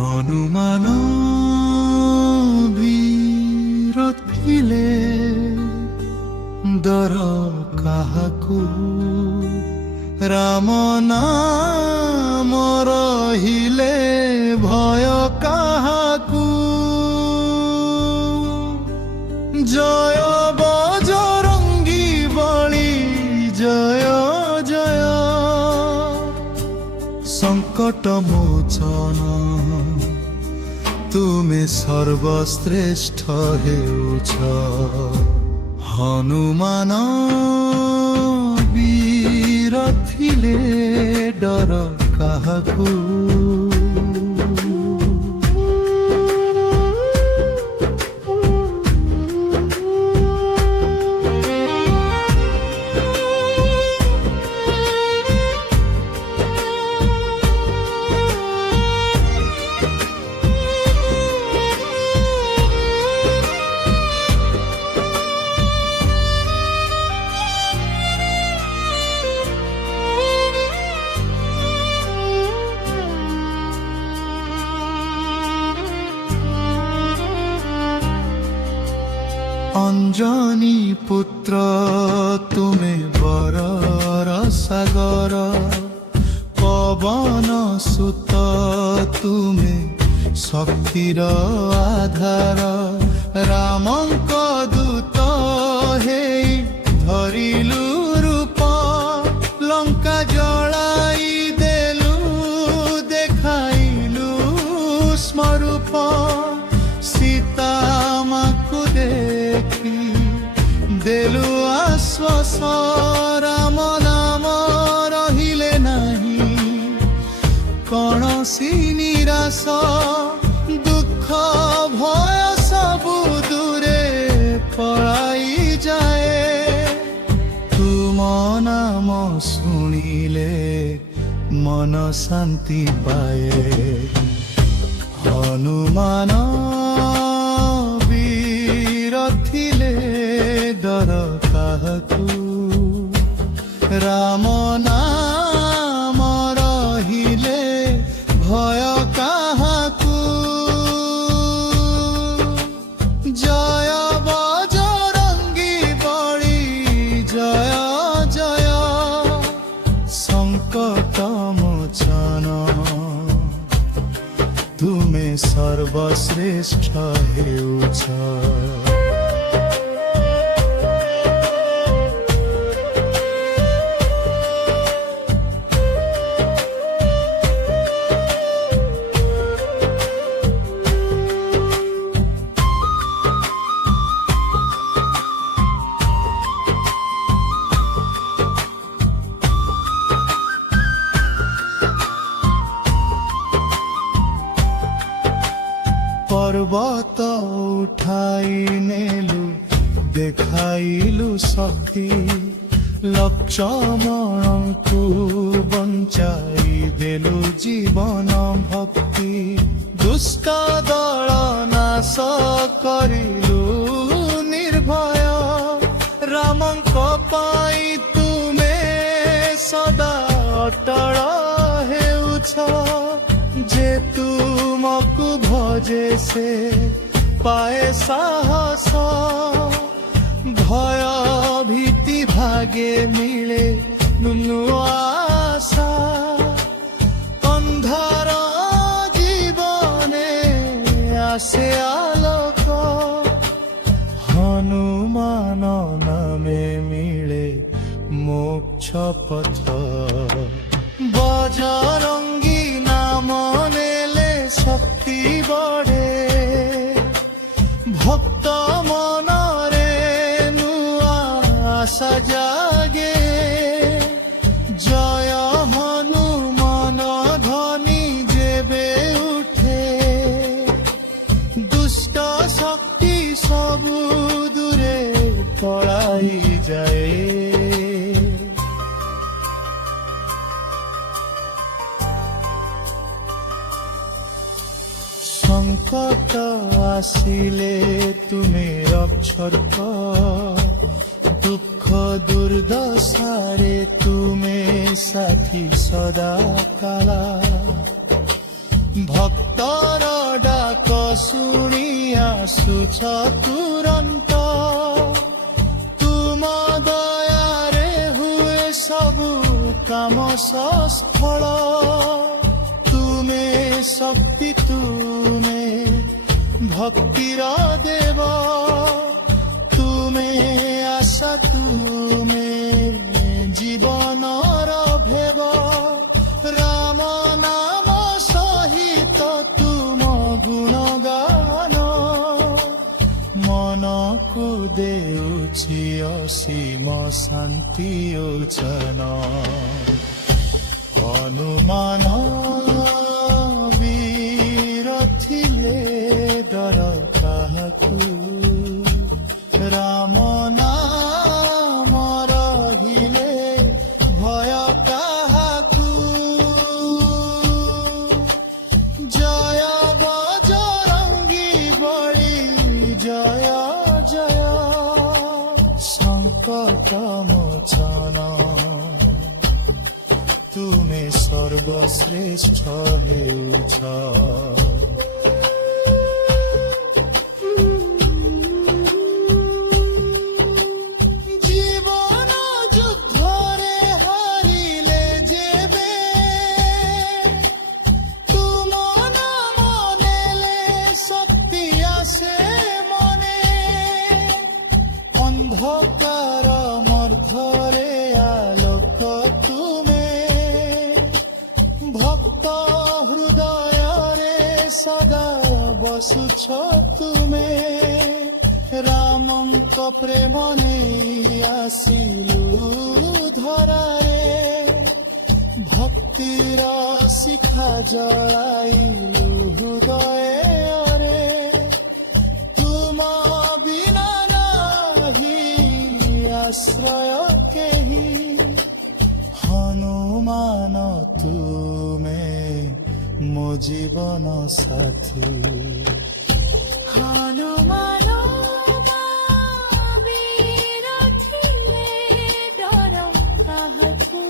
হনুমান বীর ଥିଲେ ଡର କାହାକୁ ରାମ ନାମ ରହିଲେ ଭୟ କାହାକୁ। ଜୟ ବଜରଙ୍ଗୀ ବଳି ଜୟ ଜୟ সংকট মোচন তুমি সর্বশ্রেষ্ঠ হেউছ। হনুমান বীর ଥିଲେ ডর কাহাকু। অঞ্জনী পুত্র তুমি বরর সাগর, পবন সুত তুমি শক্তির আধার। রামঙ্ক দূত হেই ধরিলু রূপ, লঙ্কা জড়াই দেলু দেখাইলু স্মরূপ। সীতা মাকু দেখি দেলু আশ্বাস, রাম নাম রহিলে নাহি কৌণসি নিরাশ। দুঃখ ভয় সবু দূরে পলাই যায়, তুম নাম শুনিলে মন শান্তি পায়ে। হনুমান বীর ଥିଲେ ডর কাহাকু, রাম নাম রহিলে ভয় কাহাকু। জয় বজরঙ্গী বলি জয় জয় সংকট মোচন তুমি সর্বশ্রেষ্ঠ হেউছ। পর্বত উঠাই নেলু দেখাইলু শক্তি, লক্ষ্মণଙ୍କୁ বঞ্চাই দেলু জীবন ভক্তি। দুষ্ট দল নাশ করিলু নির্ভয়, রামଙ୍କ পাই তুমে সদা অটଳ হেউছ। যে তুমকু ভজে সে পায়ে সাহস, ভয় ভীতি ভাগে মিলে নূয়া আশা। অন্ধার জীবনে আসে আলোক, হনুমান নামে মিলে মোক্ষ পথ। বজরঙ্গী নাম নেলে শক্তি বড়ে, ভক্ত মনরে নূয়া আশা জাগে। জয় হনুমান ধ্বনি যেবে উঠে, দুষ্ট শক্তি সবু দূরে পলাই যায়। সংকট আসিলে তুমি রক্ষক, দুঃখ দুর্দশারে তুমি সাথী সদা কালা। ଭକ୍ତର ଡାକ ଶୁଣି ଆସୁଛ ତୁରନ୍ତ। ତୁମ ଦୟାରେ ହୁଏ ସବୁ କାମ ସଫଳ। ତୁମେ ଶକ୍ତି, ତୁମେ ଭକ୍ତିର ଦେବ। ତୁମେ ଆଶା, ତୁମେ ଜୀବନର ଭେବ। ରାମ ନାମ ସହିତ ତୁମ ଗୁଣଗାନ ମନକୁ ଦେଉଛି ଅସୀମ ଶାନ୍ତି ଓଚନ। ହନୁମାନ ବୀର ଥିଲେ ଡର କାହାକୁ। ରାମ ନାମ ରହିଲେ ଭୟ କାହାକୁ। ଜୟ ବଜରଙ୍ଗୀ ବଳି ଜୟ ଜୟ। ସଂକଟ ମୋଚନ ତୁମେ ସର୍ବଶ୍ରେଷ୍ଠ ହେଉଛ। ଜୀବନ ଯୁଦ୍ଧରେ ହାରିଲେ ଯେବେ ତୁମ ନାମ ନେଲେ ଶକ୍ତି ଆସେ ମନେ। ଅନ୍ଧକାର ମଧ୍ୟରେ ଆଲୋକ ତୁମେ। ଭକ୍ତ ହୃଦୟରେ ସଦା ବସୁଛ ତୁମେ। ରାମଙ୍କ ପ୍ରେମ ନେଇ ଆସିଲୁ ଧରାରେ। ଭକ୍ତିର ଶିଖା ଜଳାଇଲୁ ହୃଦୟରେ। ତୁମ ବିନା ନାହିଁ ଆଶ୍ରୟ କେହି। ହନୁମାନ ତୁମେ ମୋ ଜୀବନ ସାଥୀ। ହନୁମାନ ବୀର ଥିଲେ ଡର କାହାକୁ।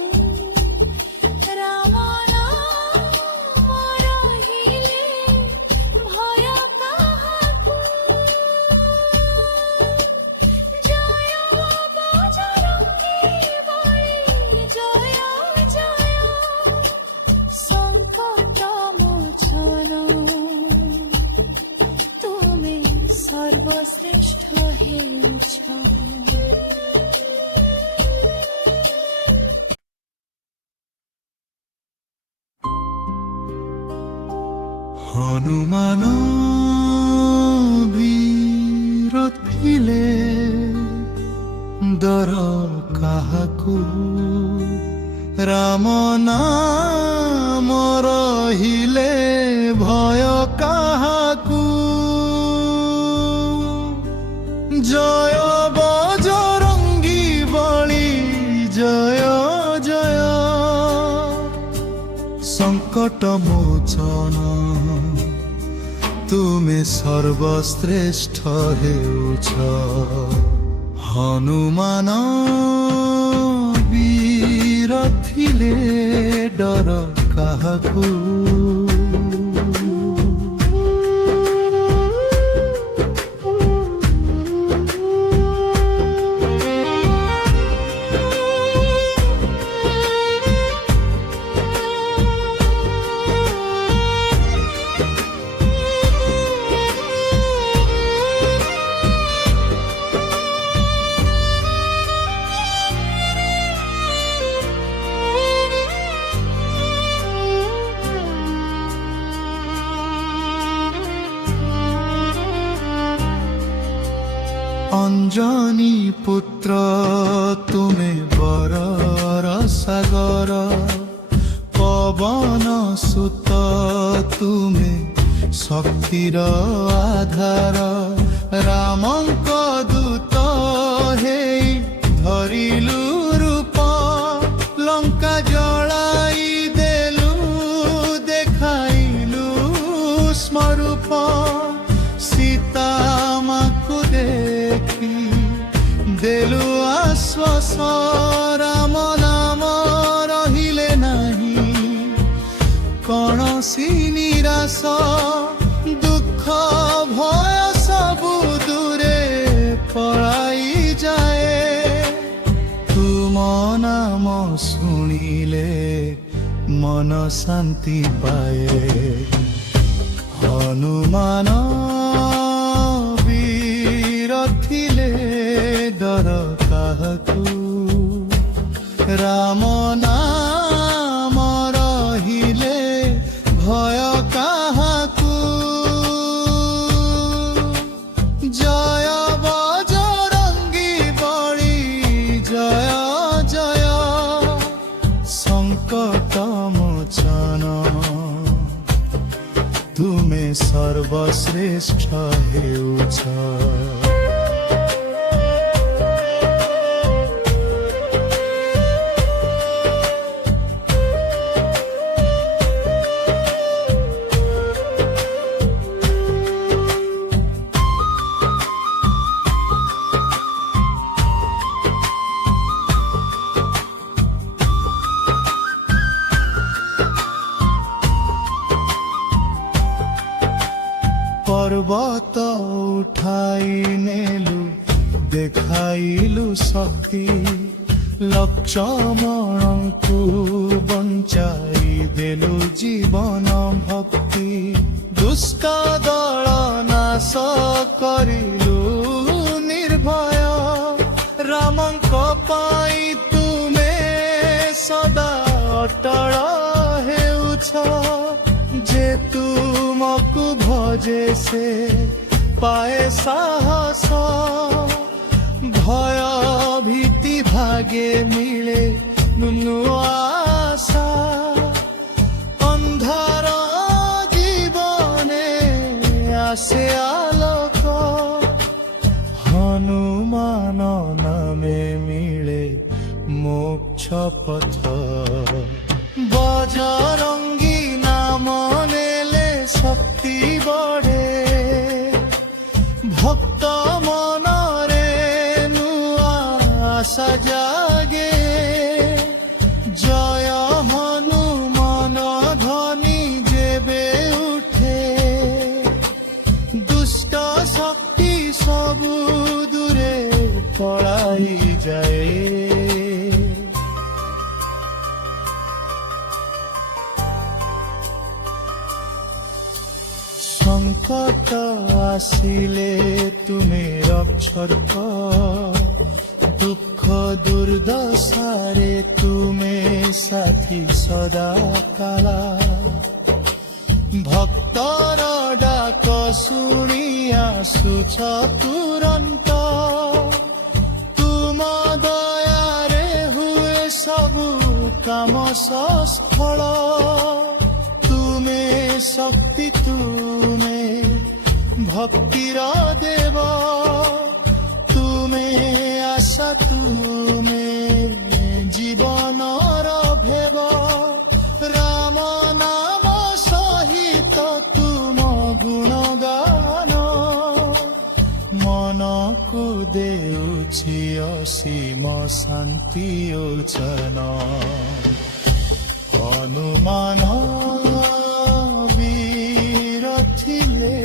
ରାମ ନାମ ରହିଲେ ଭୟ କାହାକୁ। ଜୟ ବଜରଙ୍ଗୀ ବଳି ଜୟ ଜୟ। ସଂକଟ ମୋଚନ ତୁମେ ସର୍ବଶ୍ରେଷ୍ଠ ହେଉଛ। ହନୁମାନ ବୀର ଥିଲେ ଡର କାହାକୁ। ରାମ ନାମ ରହିଲେ ଭୟ କାହାକୁ। ଜୟ ବଜରଙ୍ଗୀ ବଳି ଜୟ ଜୟ। সংকট মোচন তুমি সর্বশ্রেষ্ঠ হেউছ। হনুমান বীর থিলে ডর কাহাকু। অঞ্জনী পুত্র তুমি বরর সাগর। পবন সুত তুমি শক্তির আধার। রামঙ্ক দূত হেই ধরিলু রূপ। লঙ্কা জড়াই দেলু দেখাইলু স্মরূপ। সীতা মাকু দেখি দেলু আশ্বাস। রাম নাম রহিলে নাহি কৌশি নিরাশ। ଆସ ଦୁଃଖ ଭୟ ସବୁ ଦୂରେ ପଳାଇ ଯାଏ ତୁମ ନାମ ଶୁଣିଲେ ମନ ଶାନ୍ତି ପାଏ ହନୁମାନ ବୀର ଥିଲେ ଡର କାହାକୁ ରାମ ନାମ ରହିଲେ ଭୟ କାହାକୁ ଜୟ ବଜରଙ୍ଗୀ ବଳି ଜୟ ଜୟ সংকট মোচন তুমি সর্বশ্রেষ্ঠ হেউছ পর্বত উঠাই নেলু দেখাইলু শক্তি লক্ষ্মণଙ୍କୁ বঞ্চাই দেলু জীবন ভক্তি দুষ্ট দল নাশ করিলু নির্ভয় রামଙ୍କ পাই তুমে সদা অটଳ হেউছ যে তুমକୁ ভজে সে পায়ে সাহস ভয় ভীতি ভাগে মিলে নূয়া আশা অন্ধার জীবনে আসে আলোক হনুমান নামে মিলে মোক্ষ পথ বজরঙ্গী নাম নেলে শক্তি বড়ে ভক্ত মনরে নূয়া আশা জাগে জয় হনুমান ধ্বনি যেবে উঠে দুষ্ট শক্তি সবু দূরে পলাই যায় সংকট আসিলে তুমি রক্ষক দুঃখ দুর্দশারে তুমি সাথী সদা কালা ভক্তর ডাক শুনি আসুছ তুরন্ত তুম দয়ারে হুয়ে সবু কাম সফল তুমে শক্তি তুমে ভক্তির দেব তুমে আশা তুমে জীবনর ভেব রাম নাম সহিত তুম গুণগান মনকু দেউছি অসীম শান্তি ওচন হনুমান বীর ଥିଲେ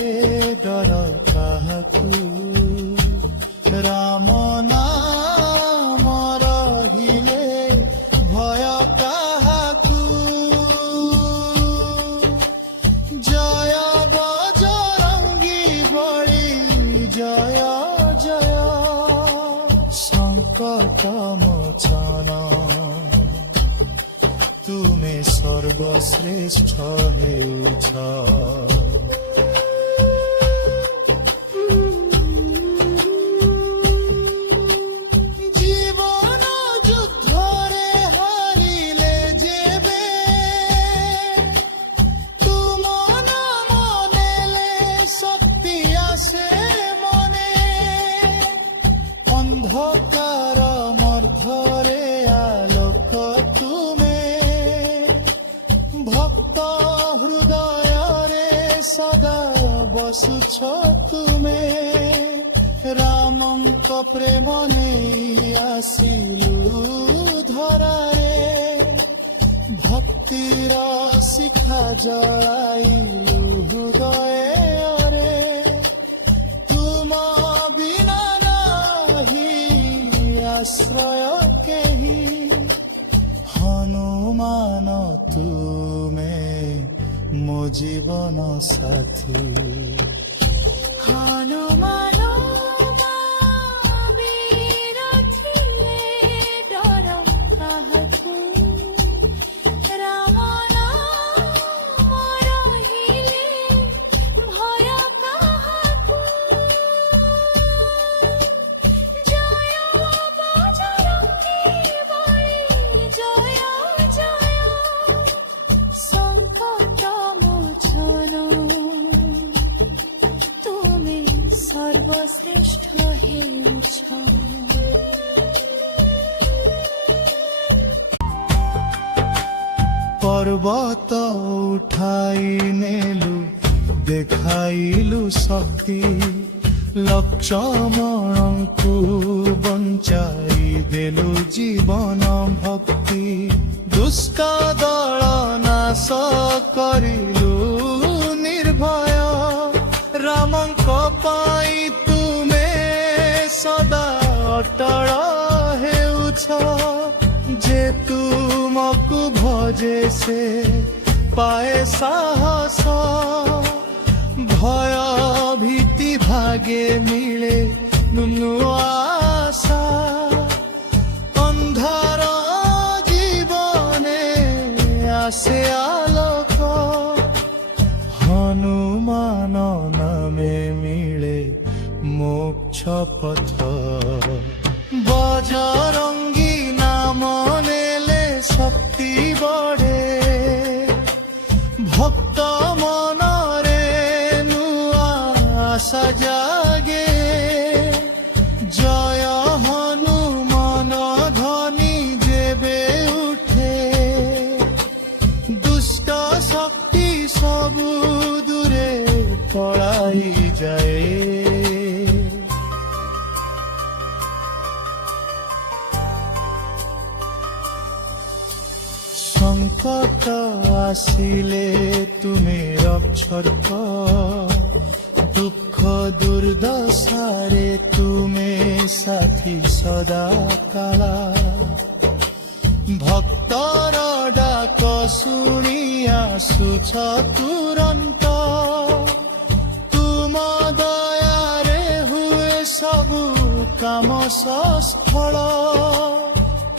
ଡର କାହାକୁ ରାମ ନାମ ରହିଲେ ଭୟ କାହାକୁ ଜୟ ବଜରଙ୍ଗୀ ବଳି ଜୟ ଜୟ সংকট মোচন তুমি সর্বশ্রেষ্ঠ হেউছ জীবন যুদ্ধরে হারিলে যেবে তুম নাম নেলে শক্তি আসে মনে অন্ধকার মধ্যরে আলোক তুমে ভক্ত হৃদয়রে সদা বসুছ তুমে রামଙ୍କ প্রেম নেই আসিলু ধরারে ভক্তির শিখা শিখা জড়াইলু হৃদয়ে তুম বিনা নাহি আশ্রয় কেহি হনুমান তুমে ମୋ ଜୀବନ ସାଥୀ হনুমান বীর ଥିଲେ ଡର କାହାକୁ ରାମ ନାମ ରହିଲେ ଭୟ କାହାକୁ ଜୟ ବଜରଙ୍ଗୀ ବଳି ଜୟ ଜୟ সংকট মোচন তুমি সর্বশ্রেষ্ঠ হেউছ পর্বত উঠাই নেলু দেখাইলু শক্তি লক্ষ্মণଙ୍କୁ বঞ্চাই দেলু জীবন ভক্তি দুষ্ট দଳ নাশ କରିଲୁ ନିର୍ଭୟ ରାମଙ୍କ ପାଇଁ ତୁମେ ସଦା ଅଟଳ ହେଉଛ ଯେ ତୁମକୁ ଭଜେ ସେ ପାଏ ସାହସ ଭୟ ଭୀତି ଭାଗେ ମିଳେ ନୂଆ ଆଶା ଅନ୍ଧାର আসে আলোক হনুমান নামে মিলে মোক্ষ পথ বজরঙ্গী নাম নেলে শক্তি বড়ে ভক্ত মনরে নূয়া আশা জাগে জয় হনুমান ধ্বনি যেবে উঠে দুষ্ট শক্তি সবু দূরে পলাই যায় সংকট আসিলে তুমি রক্ষক দুঃখ দুর্দশারে তুমি সাথী সদা কালা ভক্তর ডাক শুনি আসুছ তুরন্ত তুম দয়ারে হুয়ে সবু কাম সফল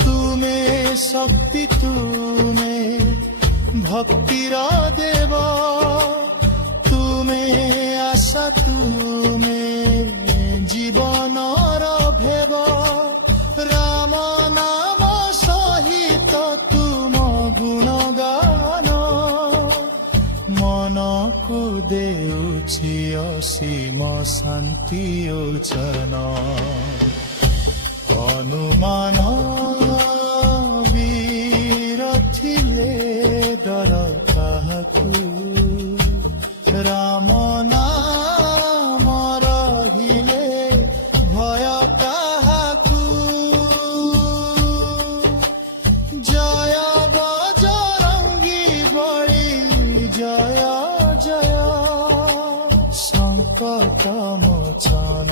তুমে শক্তি তুমে ভক্তির দেব তুমে আশা তুমে জীবনর ভেব রাম নাম সহিত তুম গুণগান মনকু দেউছি অসীম শান্তি ওচন হনুমান বীর ଥିଲେ ଡର କାହାକୁ ରାମ ନାମ ରହିଲେ ଭୟ କାହାକୁ ଜୟ ବଜରଙ୍ଗୀ ବଳି ଜୟ ଜୟ সংকট মোচন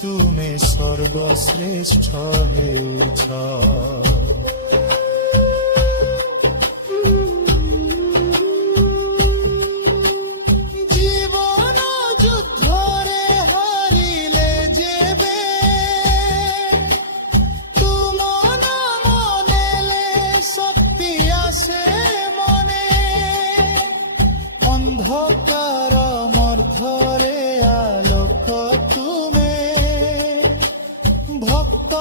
ତୁମେ ସର୍ବଶ୍ରେଷ୍ଠ ହେଉଛ জীবন যুদ্ধরে হারিলে যেবে তুম নাম নেলে শক্তি আসে মনে অন্ধকার মধ্যরে আলোক তুমে ভক্ত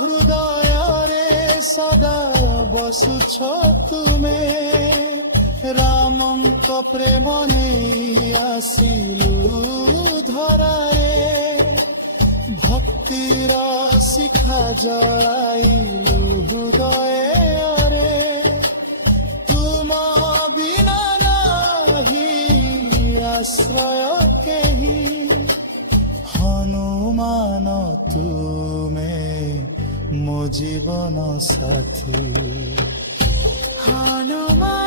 হৃদয়রে সদা বসুছ তুমে রামଙ୍କ প্রেম নেই আসিলু ধরারে ভক্তির শিখা জড়াইলু হৃদয়ে তুম বিনা নাহি আশ্রয় কেহি হনুমান তুমে ମୋ ଜୀବନ ସାଥୀ হনুমান